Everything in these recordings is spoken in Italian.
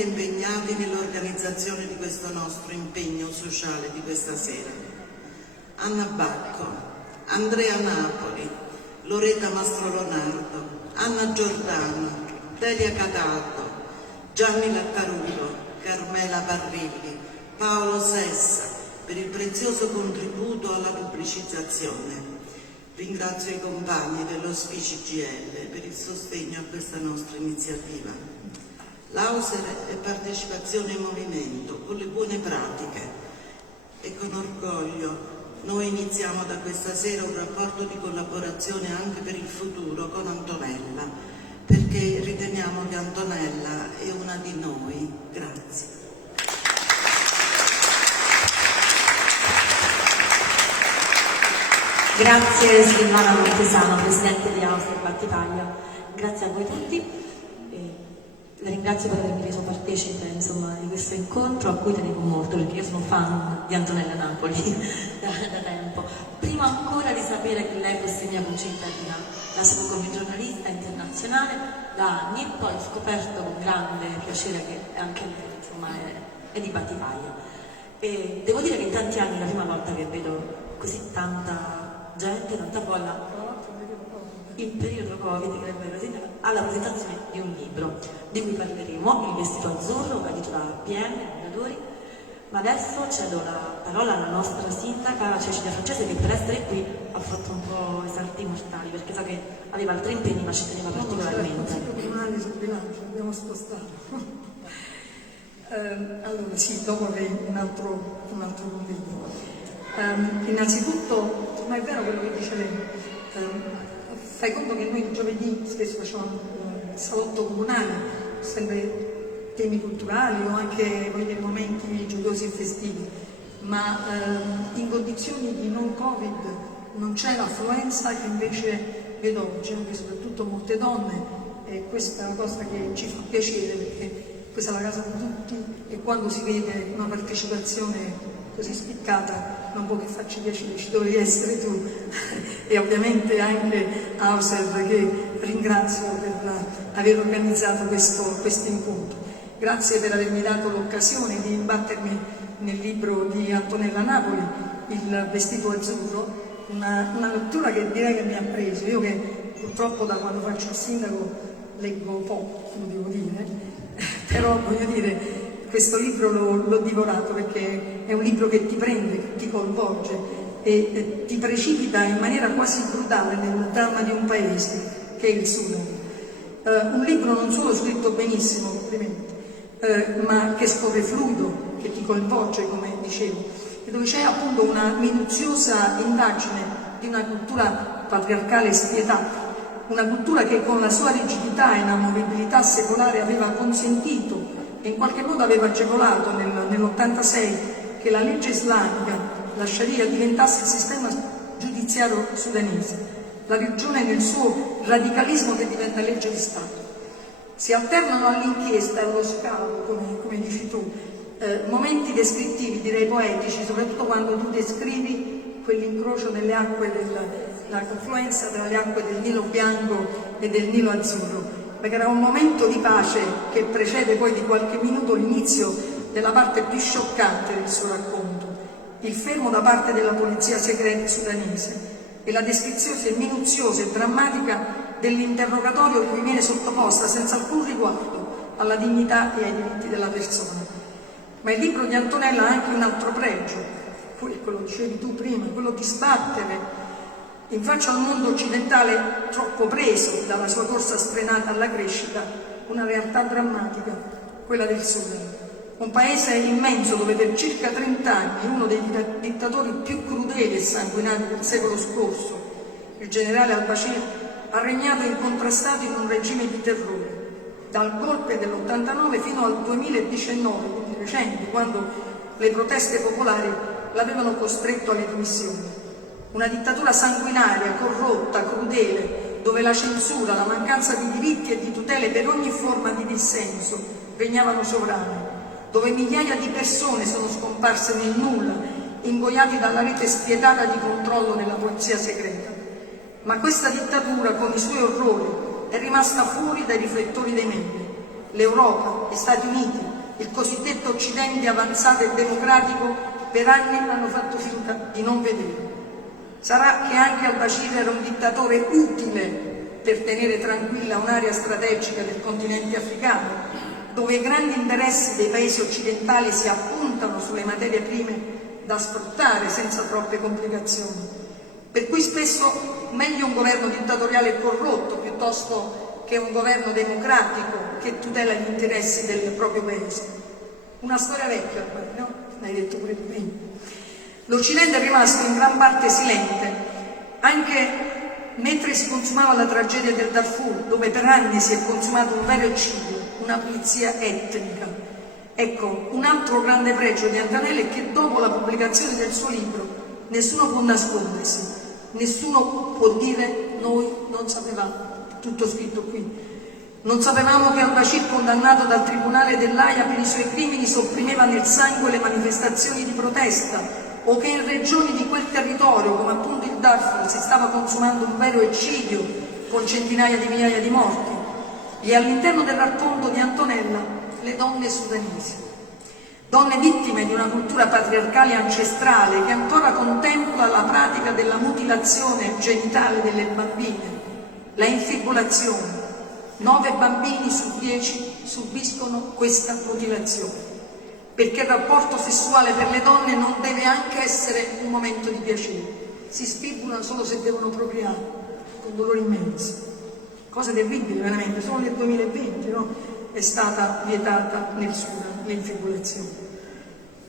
fortemente impegnati nell'organizzazione di questo nostro impegno sociale di questa sera. Anna Bacco, Andrea Napoli, Loretta Mastrolonardo, Anna Giordano, Delia Cataldo, Gianni Laccarulo, Carmela Parrilli, Paolo Sessa per il prezioso contributo alla pubblicizzazione. Ringrazio i compagni dell'Ospici GL per il sostegno a questa nostra iniziativa. L'Auser è partecipazione in movimento, con le buone pratiche e con orgoglio noi iniziamo da questa sera un rapporto di collaborazione anche per il futuro con Antonella, perché riteniamo che Antonella è una di noi. Grazie. Grazie Silvana Montesano, Presidente di Auster Battipaglia. Grazie a voi tutti. La ringrazio per avermi reso partecipe di questo incontro a cui tenevo molto, perché io sono fan di Antonella Napoli da tempo. Prima ancora di sapere che lei fosse mia concittadina, la seguo come giornalista internazionale da anni e poi ho scoperto con grande piacere che anche lei è di Battipaglia. E devo dire che in tanti anni è la prima volta che vedo così tanta gente, tanta folla in periodo Covid, che è vero, alla presentazione di un libro di cui parleremo, Il vestito azzurro, edito da PM, Mondadori. Ma adesso cedo la parola alla nostra sindaca Cecilia Francese, che per essere qui ha fatto un po' i salti mortali, perché so che aveva altri impegni ma ci teneva particolarmente. Abbiamo spostato. Allora sì, dopo avrei un altro convegno. Innanzitutto, ma è vero quello che dice lei. Fai conto che noi il giovedì spesso facciamo un salotto comunale, sempre temi culturali o anche momenti gioiosi e festivi, ma in condizioni di non Covid non c'è l'affluenza che invece vedo oggi, anche soprattutto molte donne, e questa è una cosa che ci fa piacere, perché questa è la casa di tutti e quando si vede una partecipazione così spiccata non può che farci piacere, ci dovevi essere tu e ovviamente anche Auser, che ringrazio per aver organizzato questo incontro. Grazie per avermi dato l'occasione di imbattermi nel libro di Antonella Napoli, Il vestito azzurro, una lettura che direi che mi ha preso. Io che purtroppo da quando faccio il sindaco leggo poco, lo devo dire, però voglio dire, questo libro l'ho divorato perché è un libro che ti prende, che ti coinvolge e ti precipita in maniera quasi brutale nel dramma di un paese che è il Sudan. Un libro non solo scritto benissimo, complimenti, ma che scorre fluido, che ti coinvolge, come dicevo, e dove c'è appunto una minuziosa indagine di una cultura patriarcale spietata, una cultura che con la sua rigidità e inamovibilità secolare aveva consentito e in qualche modo aveva agevolato nell'86 che la legge islamica, la Sharia, diventasse il sistema giudiziario sudanese, la religione nel suo radicalismo che diventa legge di Stato. Si alternano all'inchiesta e allo scavo, come dici tu, momenti descrittivi, direi poetici, soprattutto quando tu descrivi quell'incrocio delle acque, la confluenza tra le acque del Nilo Bianco e del Nilo Azzurro, perché era un momento di pace che precede poi di qualche minuto l'inizio della parte più scioccante del suo racconto, il fermo da parte della polizia segreta sudanese e la descrizione minuziosa e drammatica dell'interrogatorio cui viene sottoposta senza alcun riguardo alla dignità e ai diritti della persona. Ma il libro di Antonella ha anche un altro pregio, quello dicevi tu prima, quello di sbattere in faccia al mondo occidentale troppo preso dalla sua corsa sfrenata alla crescita, una realtà drammatica, quella del Sudan. Un paese immenso dove per circa 30 anni uno dei dittatori più crudeli e sanguinari del secolo scorso, il generale al-Bashir, ha regnato incontrastato in un regime di terrore, dal golpe dell'89 fino al 2019, quindi recente, quando le proteste popolari l'avevano costretto alle dimissioni. Una dittatura sanguinaria, corrotta, crudele, dove la censura, la mancanza di diritti e di tutele per ogni forma di dissenso regnavano sovrane, dove migliaia di persone sono scomparse nel nulla, ingoiati dalla rete spietata di controllo della polizia segreta. Ma questa dittatura, con i suoi orrori, è rimasta fuori dai riflettori dei media. L'Europa, gli Stati Uniti, il cosiddetto Occidente avanzato e democratico per anni hanno fatto finta di non vedere. Sarà che anche al-Bashir era un dittatore utile per tenere tranquilla un'area strategica del continente africano, dove i grandi interessi dei paesi occidentali si appuntano sulle materie prime da sfruttare senza troppe complicazioni. Per cui spesso meglio un governo dittatoriale e corrotto piuttosto che un governo democratico che tutela gli interessi del proprio paese. Una storia vecchia ormai, no? L'hai detto pure tu prima. L'Occidente è rimasto in gran parte silente, anche mentre si consumava la tragedia del Darfur, dove per anni si è consumato un vero eccidio, una pulizia etnica. Ecco, un altro grande pregio di Antonella è che dopo la pubblicazione del suo libro nessuno può nascondersi, nessuno può dire noi non sapevamo, tutto scritto qui. Non sapevamo che al-Bashir, condannato dal Tribunale dell'Aia per i suoi crimini, sopprimeva nel sangue le manifestazioni di protesta, o che in regioni di quel territorio, come appunto il Darfur, si stava consumando un vero eccidio con centinaia di migliaia di morti. E all'interno del racconto di Antonella, le donne sudanesi, donne vittime di una cultura patriarcale ancestrale che ancora contempla la pratica della mutilazione genitale delle bambine, la infibulazione. 9 bambini su 10 subiscono questa mutilazione, perché il rapporto sessuale per le donne non deve anche essere un momento di piacere, si sfibulano solo se devono procreare, con dolori immensi. Cose terribili veramente, solo nel 2020 no? È stata vietata nel Sudan l'infibulazione.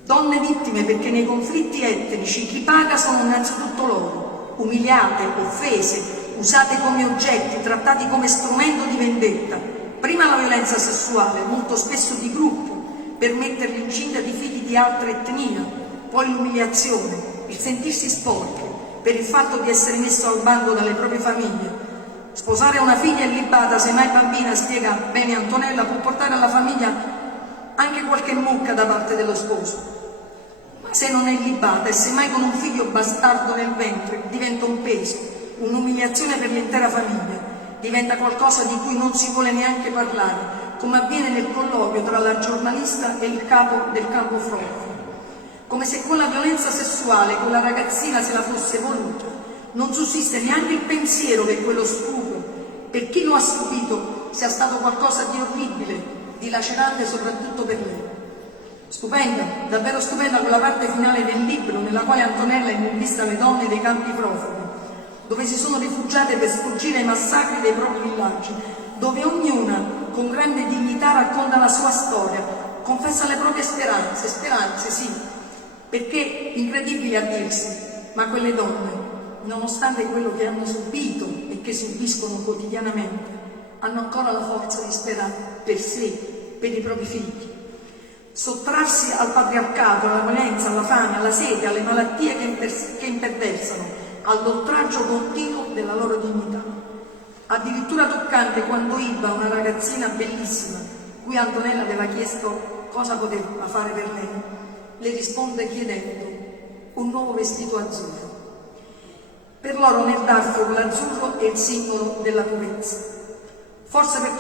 Donne vittime perché nei conflitti etnici chi paga sono innanzitutto loro, umiliate, offese, usate come oggetti, trattati come strumento di vendetta. Prima la violenza sessuale, molto spesso di gruppo, per metterli incinta di figli di altra etnia, poi l'umiliazione, il sentirsi sporchi per il fatto di essere messo al bando dalle proprie famiglie. Sposare una figlia illibata, se mai bambina, spiega bene Antonella, può portare alla famiglia anche qualche mucca da parte dello sposo. Ma se non è illibata e semmai con un figlio bastardo nel ventre, diventa un peso, un'umiliazione per l'intera famiglia, diventa qualcosa di cui non si vuole neanche parlare, come avviene nel colloquio tra la giornalista e il capo del campo Frodo. Come se quella violenza sessuale, quella ragazzina se la fosse voluta. Non sussiste neanche il pensiero che quello stupro, per chi lo ha subito, sia stato qualcosa di orribile, di lacerante soprattutto per lei. Stupenda, davvero stupenda quella parte finale del libro nella quale Antonella intervista le donne dei campi profughi, dove si sono rifugiate per sfuggire ai massacri dei propri villaggi, dove ognuna con grande dignità racconta la sua storia, confessa le proprie speranze sì, perché incredibile a dirsi, ma quelle donne, nonostante quello che hanno subito e che subiscono quotidianamente, hanno ancora la forza di sperare per sé, per i propri figli. Sottrarsi al patriarcato, alla violenza, alla fame, alla sete, alle malattie che imperversano, all'oltraggio continuo della loro dignità. Addirittura toccante quando Iba, una ragazzina bellissima, cui Antonella aveva chiesto cosa poteva fare per lei, le risponde chiedendo un nuovo vestito azzurro. Per loro nel Darfur l'azzurro è il simbolo della purezza. Forse per